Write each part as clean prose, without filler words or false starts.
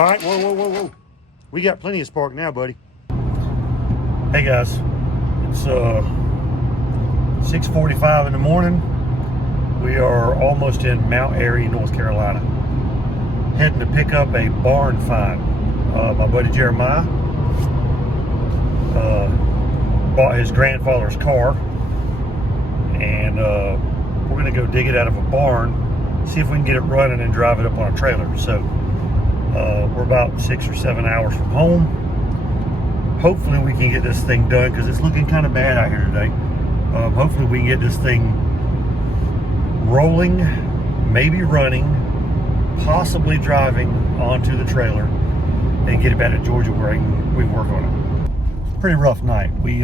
All right, whoa. We got plenty of spark now, buddy. Hey guys, it's 6:45 in the morning. We are almost in Mount Airy, North Carolina. Heading to pick up a barn find. My buddy Jeremiah bought his grandfather's car, and we're gonna go dig it out of a barn, see if we can get it running and drive it up on a trailer. So we're about 6 or 7 hours from home. Hopefully we can get this thing done because it's looking kind of bad out here today. Hopefully we can get this thing rolling, maybe running, possibly driving onto the trailer and get it back to Georgia where we can work on it. It's a pretty rough night. We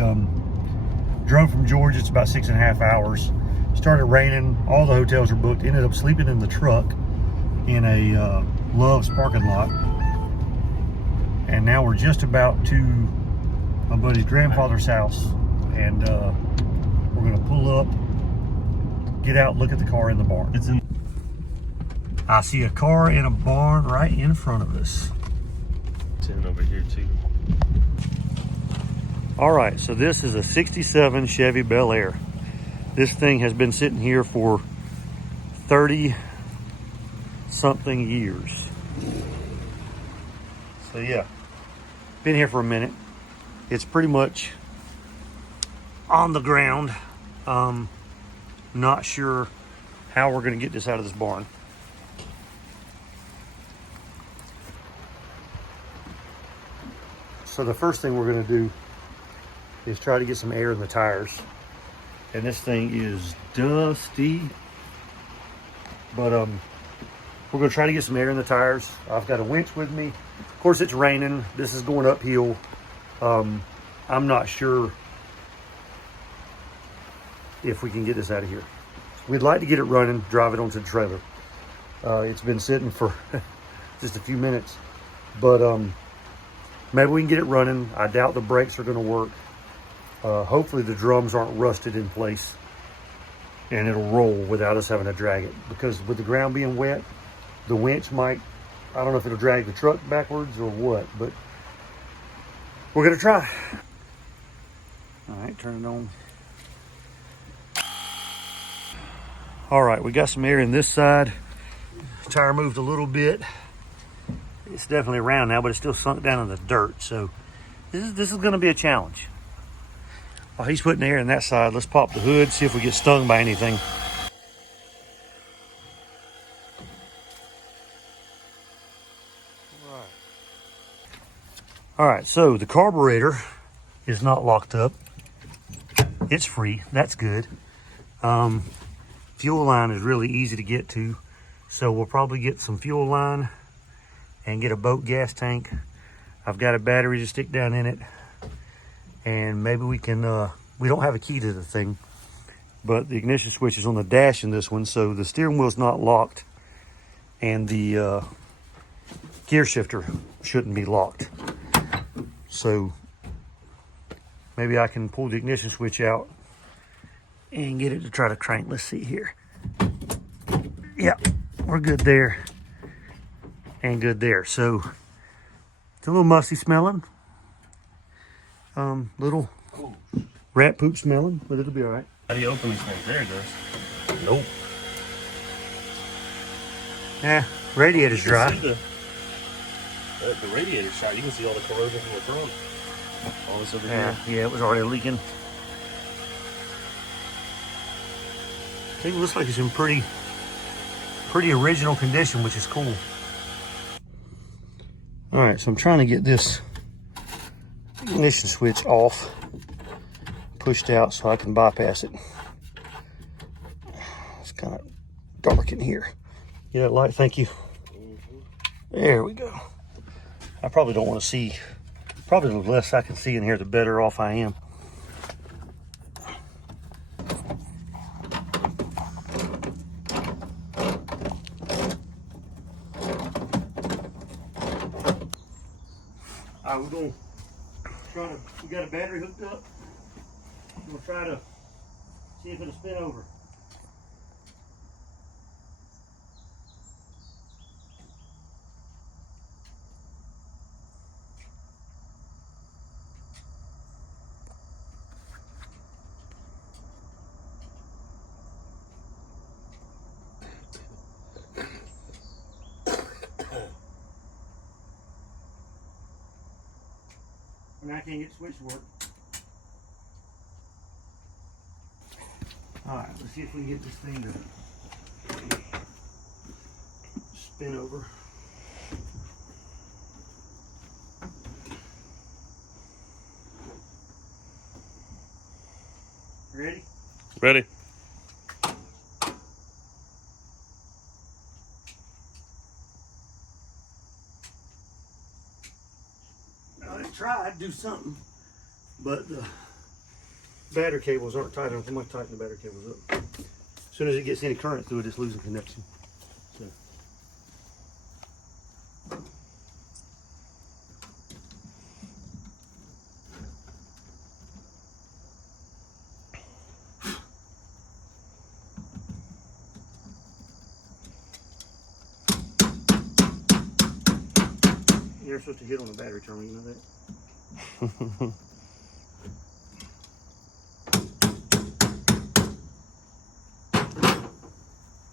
drove from Georgia. It's about 6.5 hours. Started raining. All the hotels are booked. Ended up sleeping in the truck in a Love's parking lot. And now we're just about to my buddy's grandfather's house, and we're gonna pull up, get out, look at the car in the barn. I see a car in a barn right in front of us. It's in over here too. All right, so this is a 67 Chevy Bel Air. This thing has been sitting here for 30-something years. So yeah, been here for a minute. It's pretty much on the ground. Not sure how we're gonna get this out of this barn. So the first thing we're gonna do is try to get some air in the tires. And this thing is dusty, but we're gonna try to get some air in the tires. I've got a winch with me. Of course, it's raining. This is going uphill. I'm not sure if we can get this out of here. We'd like to get it running, drive it onto the trailer. It's been sitting for just a few minutes, but maybe we can get it running. I doubt the brakes are gonna work. Hopefully the drums aren't rusted in place and it'll roll without us having to drag it, because with the ground being wet, the winch might, I don't know if it'll drag the truck backwards or what, but we're gonna try. All right, turn it on. All right, we got some air in this side. The tire moved a little bit. It's definitely round now, but it's still sunk down in the dirt. So this is gonna be a challenge. While he's putting air in that side, let's pop the hood, see if we get stung by anything. All right, so the carburetor is not locked up. It's free, that's good. Fuel line is really easy to get to. So we'll probably get some fuel line and get a boat gas tank. I've got a battery to stick down in it. And maybe we can, we don't have a key to the thing, but the ignition switch is on the dash in this one. So the steering wheel's not locked and the gear shifter shouldn't be locked. So maybe I can pull the ignition switch out and get it to try to crank. Let's see here. Yeah, we're good there and good there. So it's a little musty smelling, little rat poop smelling, but it'll be all right. How do you open these things? There it goes. Nope. Yeah, radiator's dry. The radiator shot, you can see all the corrosion from the front. All this over here. Yeah, it was already leaking. I think it looks like it's in pretty original condition, which is cool. All right, so I'm trying to get this ignition switch off, pushed out so I can bypass it. It's kind of dark in here. Get that light, thank you. There we go. I probably don't want to see, probably the less I can see in here, the better off I am. All right, we're going to try to, we got a battery hooked up. We're going to try to see if it'll spin over. Now I can't get the switch to work. Alright, let's see if we can get this thing to spin over. Ready? Ready. I tried to do something, but the battery cables aren't tight enough. I'm going to tighten the battery cables up. As soon as it gets any current through it, it's losing connection. So. You're supposed to hit on the battery terminal, you know that?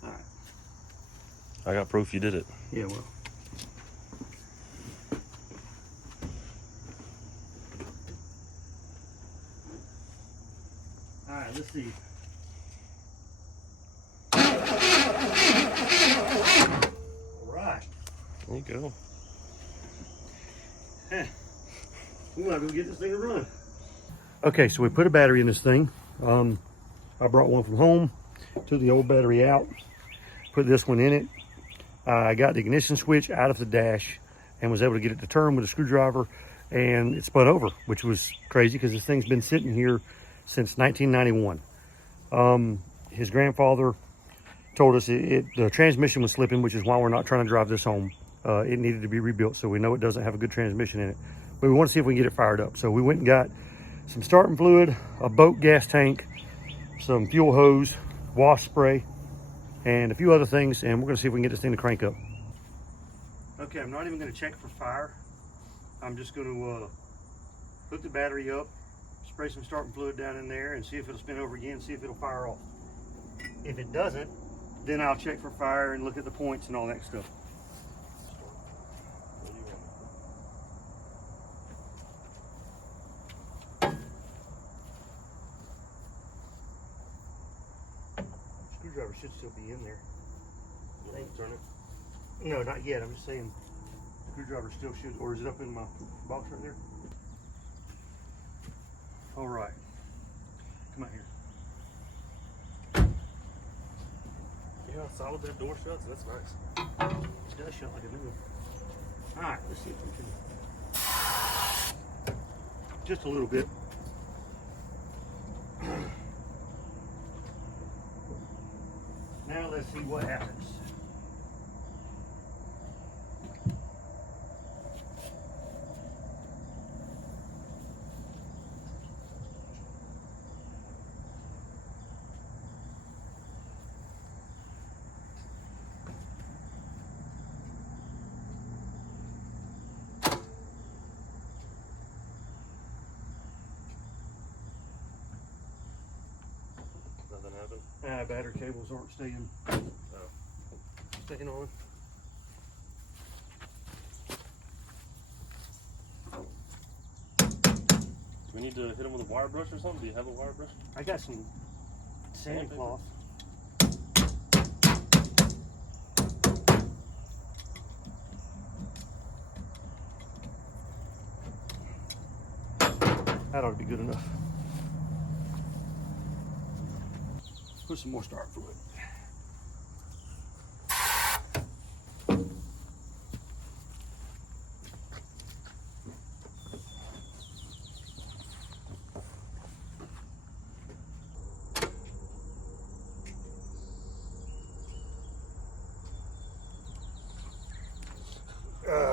Alright. I got proof you did it. Yeah, well. Alright, let's see. Alright. There you go. We might go get this thing to run. Okay, so we put a battery in this thing. I brought one from home, took the old battery out, put this one in it. I got the ignition switch out of the dash and was able to get it to turn with a screwdriver, and it spun over, which was crazy because this thing's been sitting here since 1991. His grandfather told us the transmission was slipping, which is why we're not trying to drive this home. It needed to be rebuilt, so we know it doesn't have a good transmission in it. But we want to see if we can get it fired up. So we went and got some starting fluid, a boat gas tank, some fuel hose, wash spray, and a few other things, and we're going to see if we can get this thing to crank up. Okay, I'm not even going to check for fire. I'm just going to hook the battery up, spray some starting fluid down in there, and see if it'll spin over again, see if it'll fire off. If it doesn't, then I'll check for fire and look at the points and all that stuff. Screwdriver should still be in there. Turn it. No, not yet. I'm just saying screwdriver still should, or is it up in my box right there? All right. Come out here. Yeah, solid that door shuts. That's nice. It does shut like a new one. All right, let's see if we can. Just a little bit. Now let's see what happens. Nothing happened. Battery cables aren't staying on. Do we need to hit them with a wire brush or something? Do you have a wire brush? I got some sand cloth. That ought to be good enough. Put some more start fluid.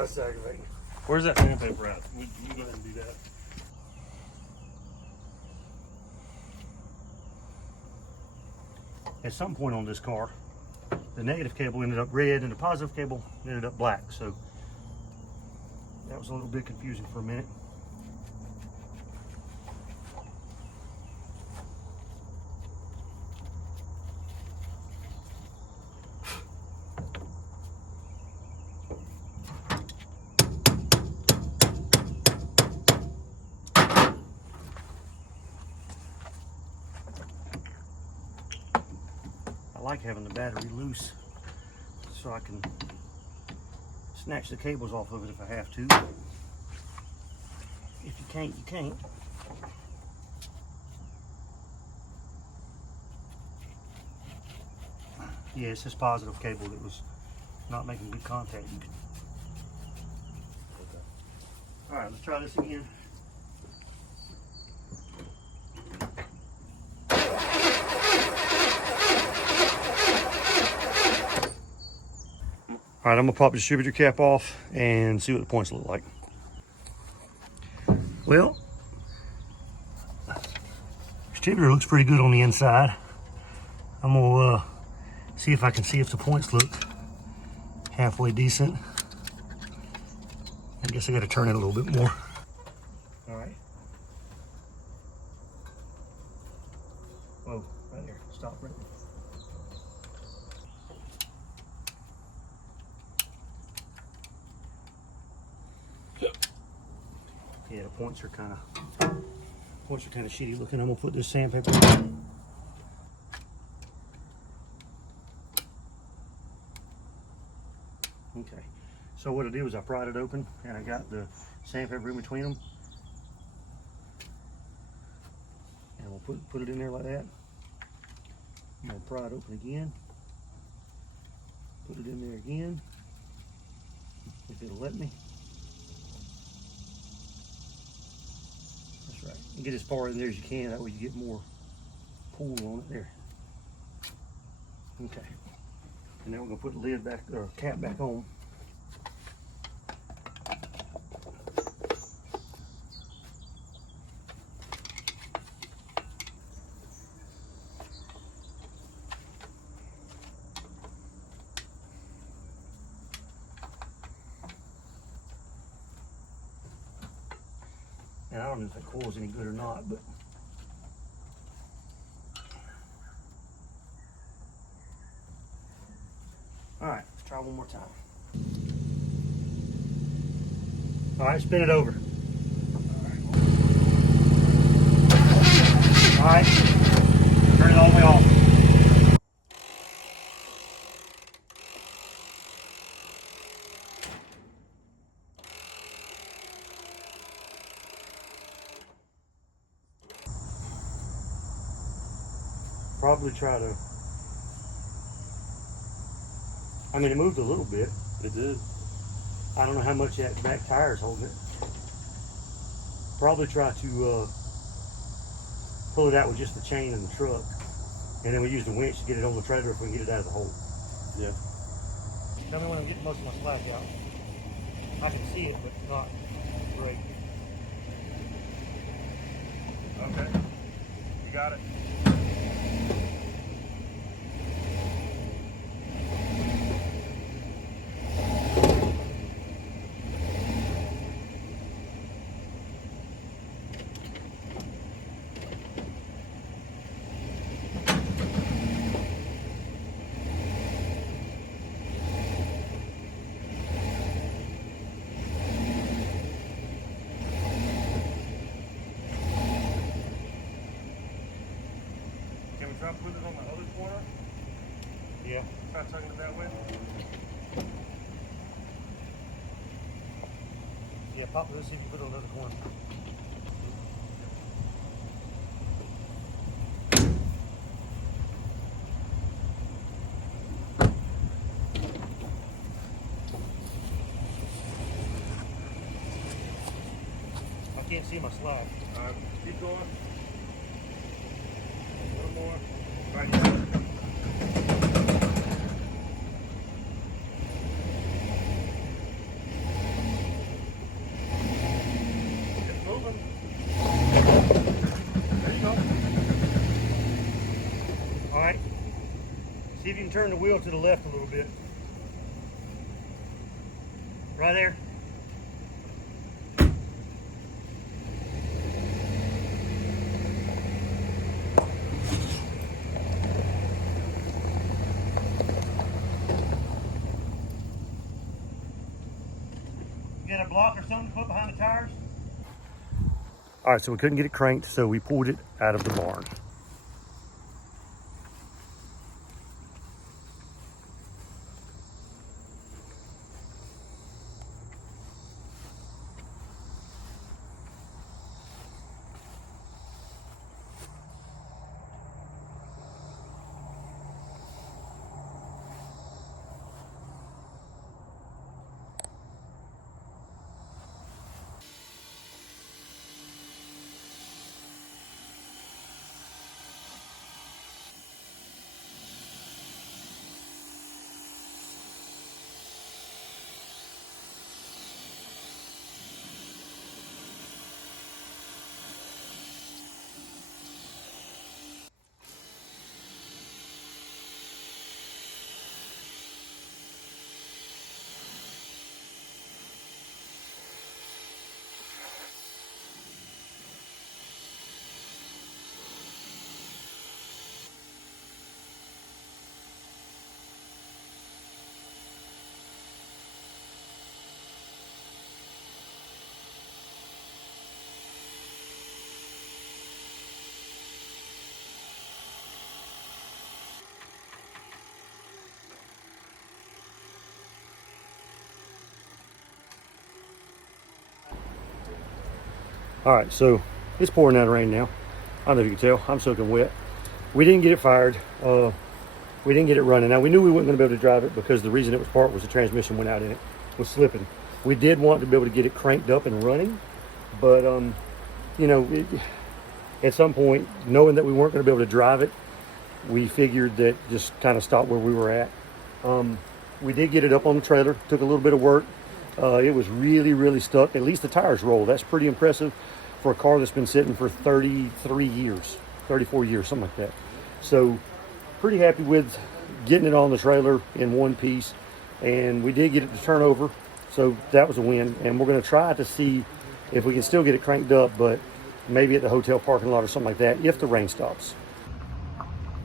It's aggravating. Where's that sandpaper at? You can go ahead and do that. At some point on this car, the negative cable ended up red and the positive cable ended up black. So that was a little bit confusing for a minute. like having the battery loose so I can snatch the cables off of it if I have to. If you can't, you can't. Yeah, it's this positive cable that was not making good contact. Okay. All right, let's try this again. All right, I'm gonna pop the distributor cap off and see what the points look like. Well, distributor looks pretty good on the inside. I'm gonna see if I can see if the points look halfway decent. I guess I gotta turn it a little bit more. All right. Whoa, right there, stop right there. Yeah, the points are kind of shitty looking. I'm gonna put this sandpaper on. Okay, so what I did was I pried it open and I got the sandpaper in between them. And we'll put it in there like that. I'm gonna pry it open again. Put it in there again, if it'll let me. That's right. And get as far in there as you can, that way you get more pull on it there. Okay. And then we're gonna put the lid back, or cap back on. And I don't know if that coil's any good or not, but all right, let's try one more time. All right, spin it over. All right, turn it all the way off. Probably try to, I mean, it moved a little bit. It did. I don't know how much that back tire is holding it. Probably try to pull it out with just the chain in the truck. And then we use the winch to get it on the trailer if we can get it out of the hole. Yeah. Tell me when I'm getting most of my slack out. I can see it, but not great. Okay. You got it. Try putting it on the other corner. Yeah. Try tucking it that way. Yeah, pop this, see if you put it on the other corner. I can't see my slide. All right, keep going. One more. Right here. It's moving. There you go. All right. See if you can turn the wheel to the left a little bit. Right there. Get a block or something to put behind the tires? All right, so we couldn't get it cranked, so we pulled it out of the barn. All right, so it's pouring down rain now. I don't know if you can tell, I'm soaking wet. We didn't get it fired. We didn't get it running. Now, we knew we weren't going to be able to drive it because the reason it was parked was the transmission went out in it, was slipping. We did want to be able to get it cranked up and running, but, you know, at some point, knowing that we weren't going to be able to drive it, we figured that just kind of stop where we were at. We did get it up on the trailer. Took a little bit of work. It was really, really stuck. At least the tires roll. That's pretty impressive for a car that's been sitting for 33 years, 34 years, something like that. So pretty happy with getting it on the trailer in one piece. And we did get it to turn over. So that was a win. And we're going to try to see if we can still get it cranked up, but maybe at the hotel parking lot or something like that if the rain stops.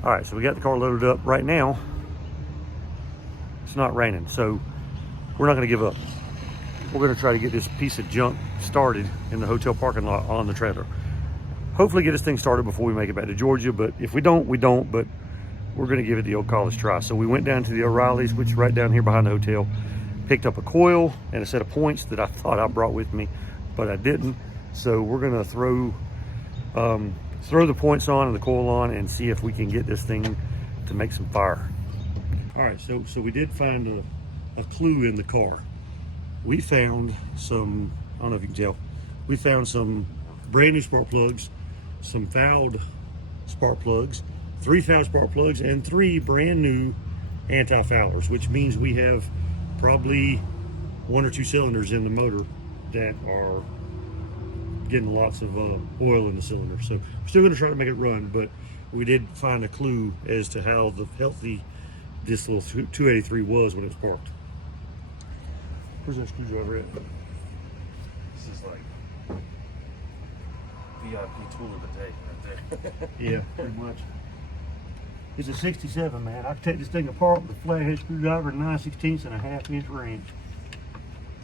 All right, so we got the car loaded up right now. It's not raining, so we're not going to give up. We're going to try to get this piece of junk started in the hotel parking lot on the trailer. Hopefully get this thing started before we make it back to Georgia, but if we don't, we don't, but we're going to give it the old college try. So we went down to the O'Reilly's, which is right down here behind the hotel, picked up a coil and a set of points that I thought I brought with me, but I didn't. So we're going to throw the points on and the coil on and see if we can get this thing to make some fire. All right, so we did find a clue in the car. We found some, I don't know if you can tell, we found some brand new spark plugs, some fouled spark plugs, 3 fouled spark plugs, and 3 brand new anti-foulers, which means we have probably 1 or 2 cylinders in the motor that are getting lots of oil in the cylinder. So we're still gonna try to make it run, but we did find a clue as to how healthy this little 283 was when it was parked. Where's that screwdriver at? This is like VIP tool of the day right there. Yeah, pretty much. It's a 67, man. I can take this thing apart with a flathead screwdriver and 9/16 and a 1/2 inch wrench.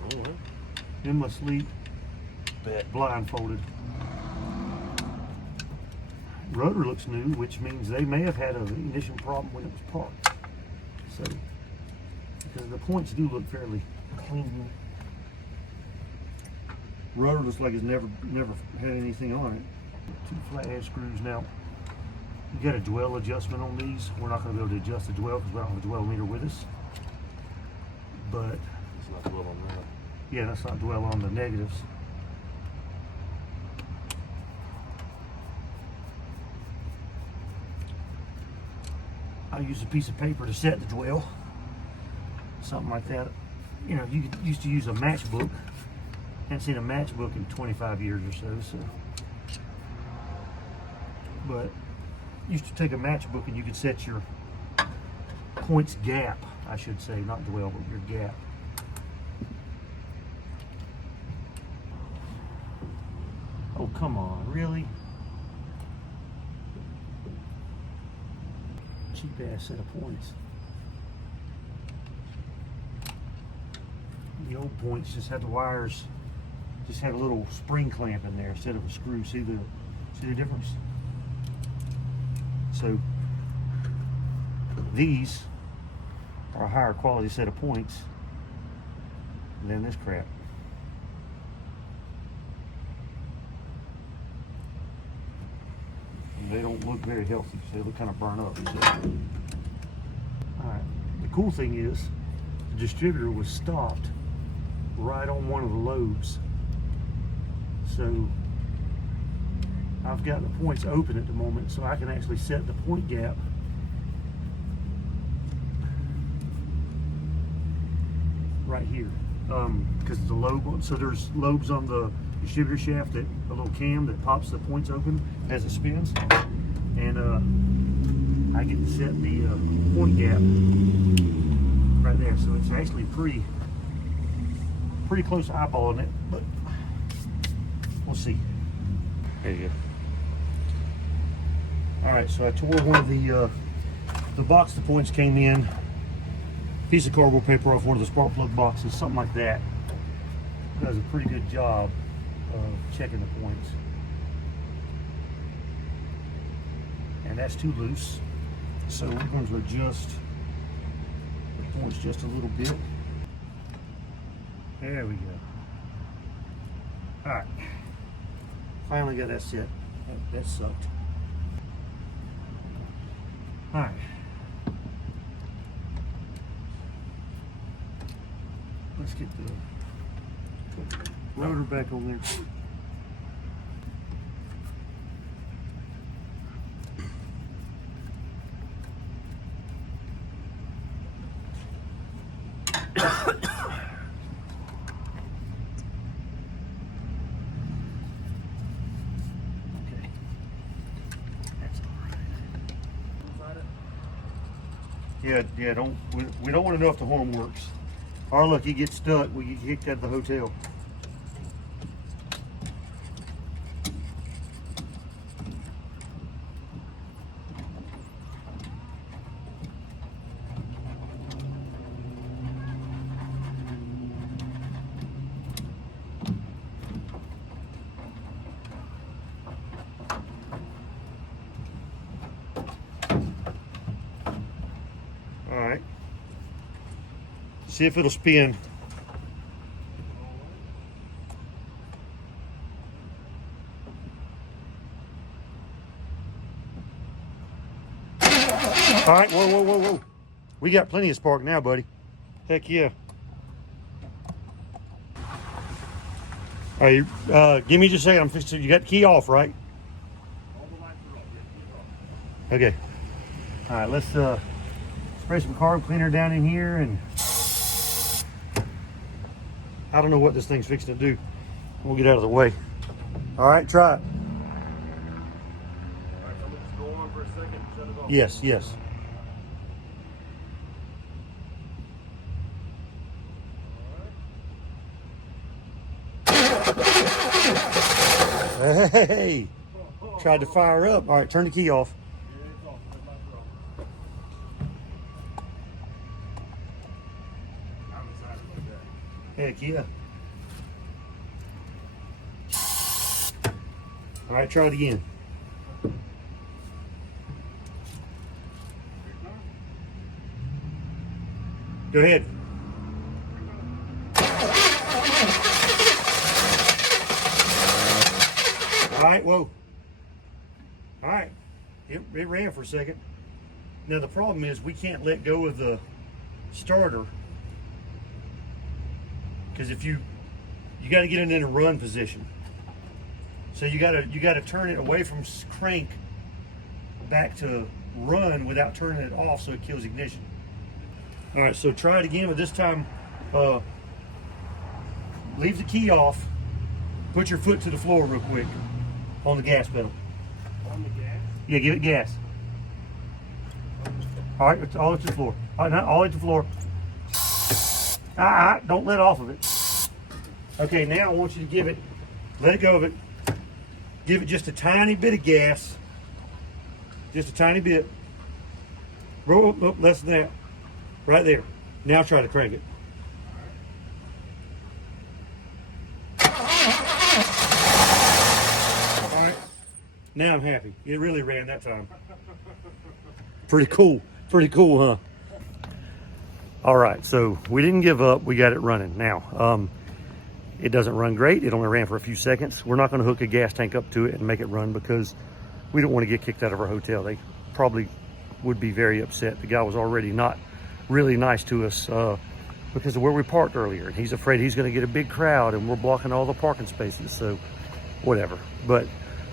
Mm-hmm. In my sleep, Bet. blindfolded. Rotor looks new, which means they may have had an ignition problem when it was parked. So, because the points do look fairly clean. Rotor looks like it's never had anything on it. 2 flathead screws. Now, you got a dwell adjustment on these. We're not going to be able to adjust the dwell because we don't have a dwell meter with us. But It's not dwell on that. yeah, let's not dwell on the negatives. I use a piece of paper to set the dwell, something like that. You know, you used to use a matchbook. Haven't seen a matchbook in 25 years or so. But used to take a matchbook and you could set your points gap, I should say, not dwell, but your gap. Oh, come on, really? Cheap ass set of points. The old points just had the wires, just had a little spring clamp in there instead of a screw. See the difference? So these are a higher quality set of points than this crap. They don't look very healthy, so they look kind of burnt up. So. Alright, the cool thing is the distributor was stopped right on one of the lobes. So I've got the points open at the moment, so I can actually set the point gap right here. Because the lobe, so there's lobes on the distributor shaft, that a little cam that pops the points open as it spins, and I get to set the point gap right there. So it's actually pretty close to eyeballing it, but we'll see. There you go. All right, so I tore one of the box the points came in. Piece of cardboard paper off one of the spark plug boxes, something like that. Does a pretty good job of checking the points. And that's too loose, so we're going to adjust the points just a little bit. There we go. All right. Finally got that set. That sucked. All right. Let's get the rotor back on there. Yeah, we don't want to know if the horn works. Or look, he gets stuck, we get kicked out of the hotel. All right. See if it'll spin. All right, whoa. We got plenty of spark now, buddy. Heck yeah. All right, give me just a second. I'm fixing. You got the key off, right? All the lights are off. Yeah, Okay. All right, let's spray some carb cleaner down in here, and I don't know what this thing's fixing to do. We'll get out of the way. All right, try it. All right, so I'm gonna just go on for a second and shut it off. Yes. Hey, tried to fire up. All right, turn the key off. Yeah, it's off. The lights are off. I'm excited like that. Heck yeah. All right, try it again. Go ahead. All right, whoa. All right, it ran for a second. Now the problem is we can't let go of the starter, because if you got to get it in a run position. So you got to turn it away from crank back to run without turning it off, so it kills ignition. All right, so try it again, but this time leave the key off. Put your foot to the floor real quick on the gas pedal. On the gas? Yeah, give it gas. All right, it's all at the floor. All right, not all at the floor. Don't let off of it. Okay, now I want you to give it, let it go of it. Give it just a tiny bit of gas. Just a tiny bit. Roll up less than that. Right there. Now try to crank it. All right. Now I'm happy. It really ran that time. Pretty cool, huh? All right, so we didn't give up. We got it running. Now, it doesn't run great. It only ran for a few seconds. We're not going to hook a gas tank up to it and make it run because we don't want to get kicked out of our hotel. They probably would be very upset. The guy was already not really nice to us because of where we parked earlier. And he's afraid he's going to get a big crowd and we're blocking all the parking spaces. So whatever. But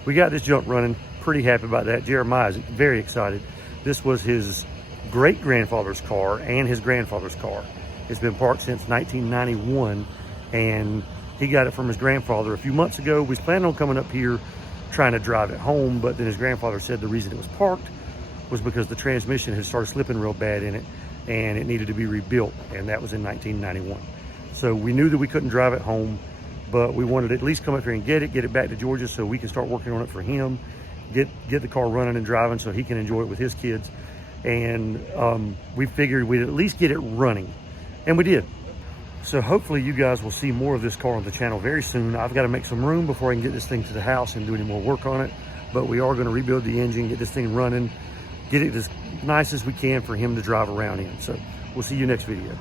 we got this junk running. Pretty happy about that. Jeremiah is very excited. This was his great-grandfather's car and his grandfather's car. It's been parked since 1991, and he got it from his grandfather a few months ago. We was planning on coming up here trying to drive it home, but then his grandfather said the reason it was parked was because the transmission had started slipping real bad in it, and it needed to be rebuilt, and that was in 1991. So we knew that we couldn't drive it home, but we wanted to at least come up here and get it back to Georgia so we can start working on it for him, get the car running and driving so he can enjoy it with his kids. And we figured we'd at least get it running, and we did. So hopefully you guys will see more of this car on the channel very soon. I've got to make some room before I can get this thing to the house and do any more work on it, but we are going to rebuild the engine, get this thing running, get it as nice as we can for him to drive around in. So we'll see you next video.